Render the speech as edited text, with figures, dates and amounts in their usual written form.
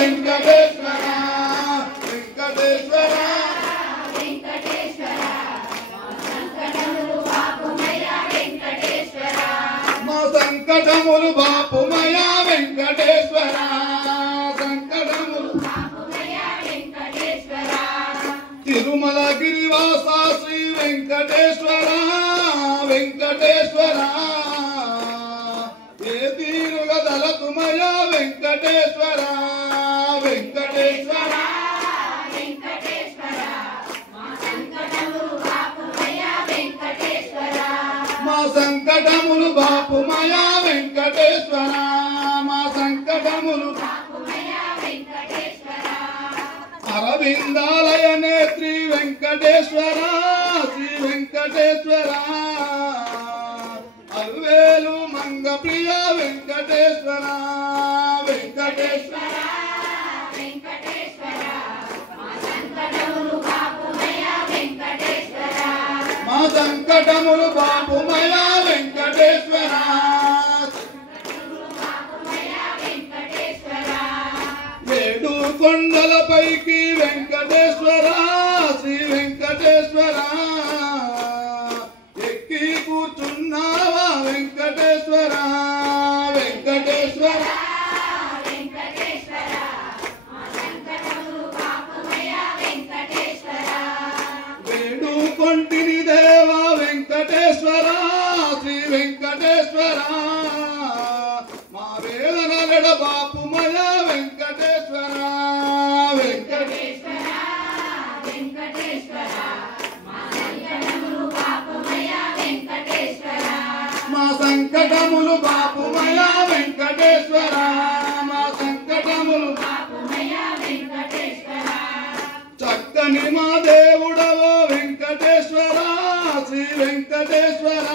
వెంకటేశ్వర వెంకటేశ్వర మా సంకటములు బాపుమయ వెంకటేశ్వర సంకటములు తిరుమల గిరివాస శ్రీ వెంకటేశ్వర వెంకటేశ్వర ఏ తీరుగా దళతుమయ వెంకటేశ్వర వెంకటేశ్వర మా సంకటములు బాపుమయ వెంకటేశ్వర మా సంకటములు అరవిందాలయ నేత్రి వెంకటేశ్వర శ్రీ వెంకటేశ్వర అరువేలు మంగ ప్రియ వెంకటేశ్వర వెంకటేశ్వర మా సంకటములు బాపుమయ వెంకటేశ్వర ఏడు కొండలపైకి వెంకటేశ్వర శ్రీ వెంకటేశ్వర ఎక్కి కూర్చున్నావా వెంకటేశ్వర వెంకటేశ్వర వేడు కొంటిని దేవా వెంకటేశ్వర శ్రీ వెంకటేశ్వర మా వేదన బాపుమయ వెంకటేశ్వర వెంకటేశ్వర మా సంకటములు బాపుమయ వెంకటేశ్వర మా సంకటములు చక్కని మా దేవుడవో వెంకటేశ్వర శ్రీ వెంకటేశ్వర